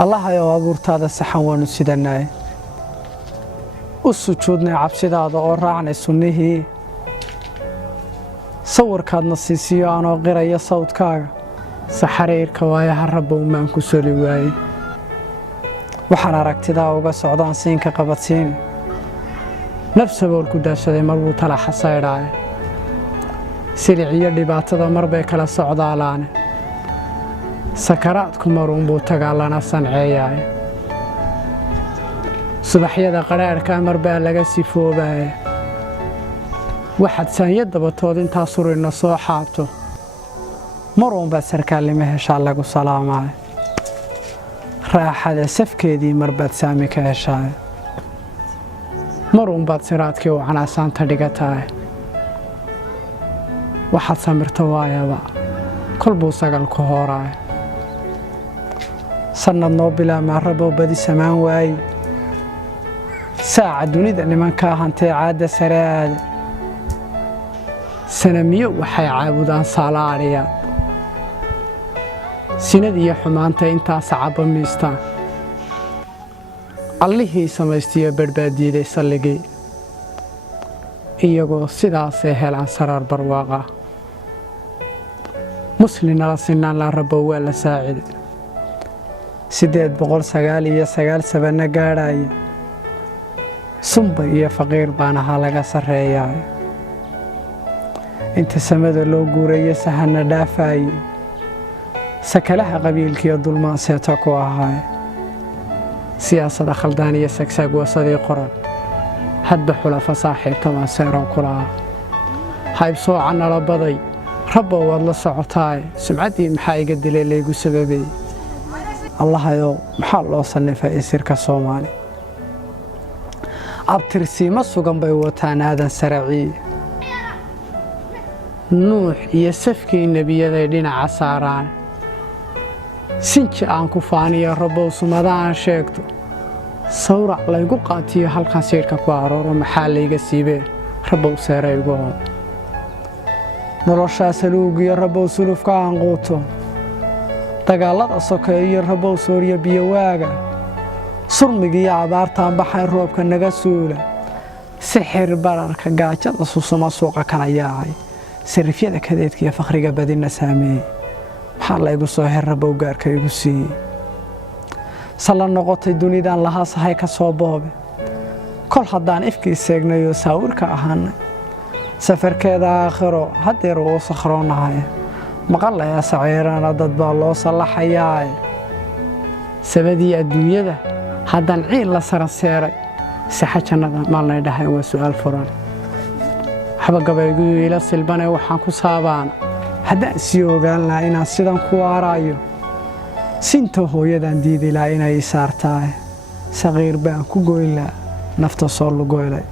الله يا abuurtaada saxan waanu sidanay u sujuudnay cabsidaada oo raacnay sunnihii sawirkaadna siisiyo aanoo qiraya sawdkaaga saxariirka waayaha rabbow maan ku soli waayey waxaan aragtidaa uga socdaan siinka qabadsiin nafsabool ku daashaday marbuu talaxa saydhaaye silic iyo dhibaatada marbay kala socdaalaane sakaraadku maruunbuu tagaa lana sanceeyaaye subaxyada qadhaadhkaa marbaa laga sifoobaaya waxaad saanya dabatood intaa surina soo xaabto maruunbaad sarkaalnimo heshaa lagu salaamaayo raaxada safkeedii marbaad saami ka heshaayo maruunbaad siraadkii u canaasaanta dhigataay waxaad samirto waayaba kolbuu sagalku hooraayo sannad noo bilaamaa rabow badi samaan waaye saaca dunida nimankaa hantee caadda sare aada sanamiyo waxay caabudaan saalaadhiya sinad iyo xumaanta intaa sacabba miistaan allihii samaystiyo badhbaadiiday salligii iyagoo sidaasay helaan saraar barwaaqa muslinala sinaan laa rabbow waa la saaciday 899 sabanna gaadhaya sumba iyo faqiir baan ahaa laga sarreeyaay inta samada loo guurayo sahanna dhaafaayey sakalaha qabiilkiiyo dulmaan seeta ku ahaay siyaasada khaldaan iyo sagsaag wasadii qoran hadba xulafa saaxiibtamaan seerow kulaha hayb sooca nala baday rabbow waad la socotaaye sumcaddii maxaa iga dilay laygu sababay allahayow maxaa loo sannifay isirka soomaali abtirsiimo sugan bay wataan aadan saraciye nuux iyo safkii nebiyaday dhinaca saaraan sinji aan ku faaniyo rabbow sumada aan sheegto sawrac laygu qaatiyo halkan siidhka ku arooro maxaa layga siibee rabbow seera igu oo noloshaa saluugiyo rabbow sulufka aan quuto dagaallada sokeeyo rabbow sooryo biyowaaga surmigiiyo abaartaan baxay roobka naga suula sixir bararka gaajada susuma suuqa kana yaacay sarifyada kadeedkiiyo fakhriga badina saameeyey maxaa laygu soo her rabbow gaarka igu siiyey salla noqotay dunidaan lahaa sahay ka soo boobe kol haddaan ifkii seegnayoo saawirka ahaanay safarkeeda aakhiro haddeer uu sakhroonahay maqalayaa saciirana dad baa loo sallaxayaaye sabadii adduunyada haddaan ciil la sara seeray saxa jannada maalnay dhahayn waa su'aal furan xabagabayguu ila silbane waxaan ku saabaana haddaan sii ogaan lahaa inaan sidan ku waaraayo sinta hooyadaan diidi lahaa inay ii saartaaye saqiir baan ku goyn lahaa nafta soo lugoylay